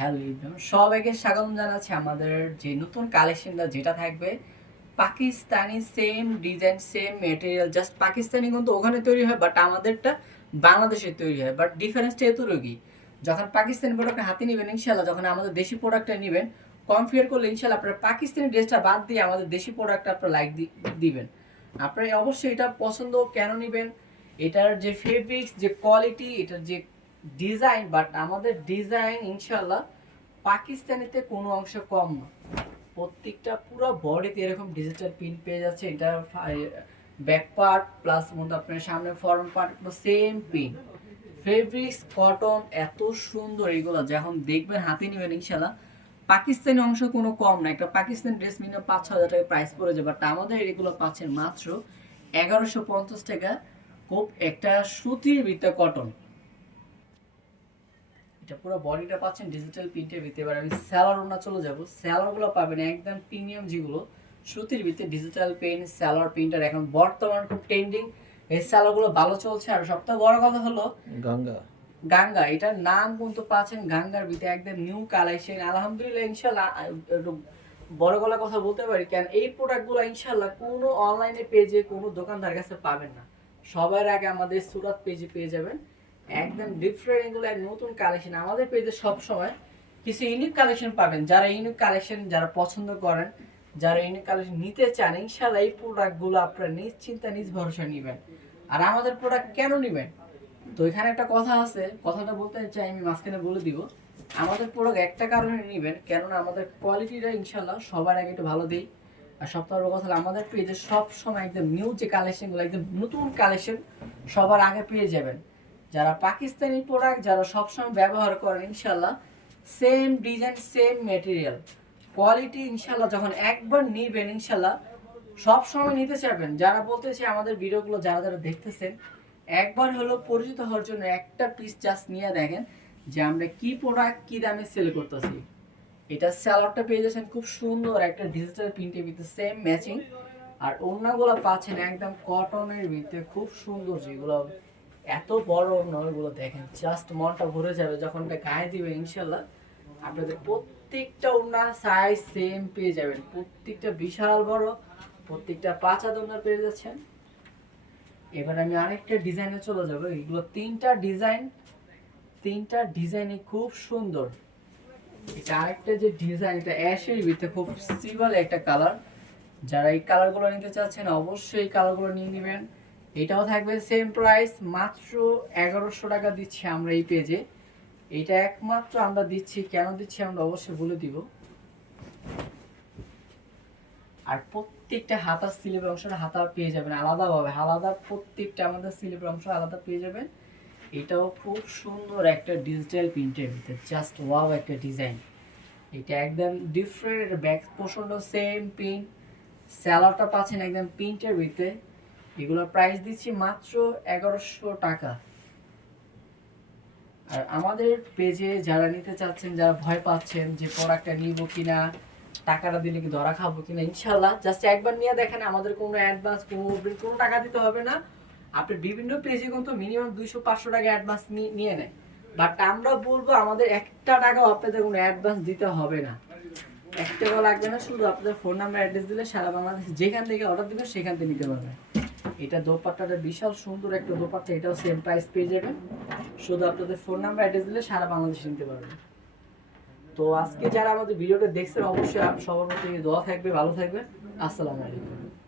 Hello everyone, সবাইকে স্বাগতম জানাচ্ছি আমাদের যে নতুন কালেকশনটা যেটা থাকবে Pakistani same design same material, just Pakistani কিন্তু ওখানে তৈরি হয়, বাট আমাদেরটা বাংলাদেশে তৈরি হয়। বাট ডিফারেন্সটা এতটুকুই, যখন পাকিস্তানি প্রোডাক্ট হাতে নেবেন ইনশাল্লাহ, যখন আমাদের দেশি প্রোডাক্টটা নেবেন কম্পেয়ার করলে ইনশাল্লাহ আপনার পাকিস্তানি ড্রেসটা বাদ দিয়ে আমাদের দেশি প্রোডাক্টটা আপনার লাইক দিবেন। আপনার অবশ্যই এটা পছন্দ কেন নেবেন, এটার যে ফেব্রিক্স, যে কোয়ালিটি, এটার যে ডিজাইন, বাট আমাদের ডিজাইন ইনশাল্লাহ পাকিস্তানিতে কোনো অংশ কম না। প্রত্যেকটা পুরো বডিতে এরকম ডিজিটাল প্রিন্ট পেয়ে যাচ্ছে। এটা ব্যাক পার্ট প্লাস মধ্যে আপনার সামনে form part same print, fabrics cotton এত সুন্দর। এগুলো যখন দেখবেন হাতে নেবেন ইনশাল্লাহ পাকিস্তানি অংশ কোনো কম না। একটা পাকিস্তানি ড্রেস মিনিমাম 5-6 হাজার টাকা প্রাইস পড়ে যায়, বাট আমাদের এগুলো পাচ্ছেন মাত্র 1150 টাকা। খুব একটা সুতির ভিতরে কটন, এটা পুরো বডিটা পাচ্ছেন ডিজিটাল প্রিন্টের ভিতরে। এবার আমি স্যালার ওনা চলে যাব। স্যালারগুলো পাবেন একদম প্রিমিয়াম, যেগুলো সুতির ভিতরে ডিজিটাল প্রিন্ট স্যালার প্রিন্টার এখন বর্তমান খুব ট্রেন্ডিং। এই স্যালারগুলো ভালো চলছে। আর সবথেকে বড় কথা হলো গাঙ্গা। গাঙ্গা এটার নাম কিন্তু পাচ্ছেন গাঙ্গার ভিতরে একদম নিউ কালেকশন। আলহামদুলিল্লাহ ইনশাল্লাহ একটু বড় গলা কথা বলতে পারি, কেন এই প্রোডাক্টগুলো ইনশাল্লাহ কোনো অনলাইনে পেজে কোনো দোকানদার কাছে পাবেন না। সবার আগে আমাদের সুরাত পেজে পেয়ে যাবেন একদম ডিফারেন্ট এগুলো নতুন কালেকশন। আমাদের পেজে সব সময় কিছু ইউনিক কালেকশন পাবেন। যারা ইউনিক কালেকশন যারা পছন্দ করেন, যারা ইউনিক কালেকশন নিতে চান, ইনশাল্লাহ এই প্রোডাক্টগুলো আপনারা নিশ্চিন্তা নিজ ভরসা নেবেন। আর আমাদের প্রোডাক্ট কেন নেবেন, তো এখানে একটা কথা আছে, কথাটা বলতে চাই আমি মাঝখানে বলে দিব। আমাদের প্রোডাক্ট একটা কারণে নেবেন, কেননা আমাদের কোয়ালিটিটা ইনশাল্লাহ সবার আগে একটু ভালো দিই। আর সবথেকে বড় কথা হলো আমাদের পেজে সব সময় একদম নিউ যে কালেকশনগুলো, একদম নতুন কালেকশন সবার আগে পেয়ে যাবেন। যারা পাকিস্তানি প্রোডাক্ট যারা সবসময় ব্যবহার করেন ইনশাল্লাহ same design same material quality ইনশাল্লাহ যখন একবার নিবেন ইনশাল্লাহ সব সময় নিতে চাইবেন। যারা বলতেছে আমাদের ভিডিওগুলো যারা যারা দেখতেছেন একবার হলো পরিচিত হওয়ার জন্য একটা পিস জাস্ট নিয়ে দেখেন যে আমরা কি প্রোডাক্ট কি দামে সেল করতেছি। এটা স্যালাডটা পেয়ে যাচ্ছেন খুব সুন্দর একটা ডিজিটাল প্রিন্টের ভিতরে সেম ম্যাচিং। আর ওড়নাগুলো পাচ্ছেন একদম কটনের ভিতরে খুব সুন্দর, যেগুলো এত বড় ওড়নাগুলো দেখেন জাস্ট মনটা ভরে যাবে যখন এটা গায়ে দিবেন ইনশাল্লাহ। আপনাদের প্রত্যেকটা ওড়না সাইজ সেম পেয়ে যাবেন, প্রত্যেকটা বিশাল বড়, প্রত্যেকটা 5 হাত ওড়না পেয়ে যাচ্ছেন। এবার আমি আরেকটা ডিজাইনে চলে যাবো। এগুলো তিনটা ডিজাইনই খুব সুন্দর। এটা আরেকটা যে ডিজাইন, এটা অ্যাশের ভিতরে খুব সিম্পল একটা কালার। যারা এই কালারগুলো নিতে চাচ্ছেন অবশ্যই এই কালারগুলো নিয়ে নেবেন। এটাও থাকবে সেম প্রাইস, মাত্র 1100 টাকা দিচ্ছি আমরা এই পেজে। এটা একমাত্র আমরা দিচ্ছি, কেন দিচ্ছি আমরা অবশ্যই বলে দিব। আর প্রত্যেকটা হাতার স্লিপের অংশটা হাতা পেয়ে যাবেন আলাদাভাবে, আলাদা প্রত্যেকটা আমাদের স্লিপের অংশ আলাদা পেয়ে যাবেন। এটাও খুব সুন্দর একটা ডিজিটাল প্রিন্টের ভিতরে, জাস্ট ওয়াও একটা ডিজাইন। এটা একদম ডিফারেন্ট, ব্যাক পোর্শনটা সেম প্রিন্ট, স্যালাডটা পাচ্ছেন একদম প্রিন্টের ভিতরে। এগুলোর প্রাইস দিচ্ছি মাত্র 1100 টাকা। আর আমাদের পেজে যারা নিতে চাচ্ছেন, যারা ভয় পাচ্ছেন যে প্রোডাক্টটা নিব কিনা, টাকাটা দিলে কি ধরা খাবো কিনা, ইনশাল্লাহ জাস্ট একবার নিয়ে দেখেন। আমাদের কোনো অ্যাডভান্স কোনো টাকা দিতে হবে না। আপনি বিভিন্ন পেজে কিন্তু মিনিমাম 200-500 টাকা অ্যাডভান্স নিয়ে নেয়, বাট আমরা বলবো আমাদের একটা টাকাও আপনাদের কোনো অ্যাডভান্স দিতে হবে না। 1 টাকাও লাগবে না, শুধু আপনাদের ফোন নাম্বার অ্যাড্রেস দিলে সারা বাংলাদেশ যেখান থেকে অর্ডার দিবেন সেখান থেকে নিতে পারবেন। এটা দোপাট্টাটা বিশাল সুন্দর একটা দোপাট্টা, এটাও সেম প্রাইস পেয়ে যাবেন। শুধু আপনাদের ফোন নাম্বার অ্যাড্রেস দিলে সারা বাংলাদেশ নিতে পারবেন। তো আজকে যারা আমাদের ভিডিওটা দেখছেন অবশ্যই সবার প্রতি দোয়া থাকবে, ভালো থাকবে। আসসালামু আলাইকুম।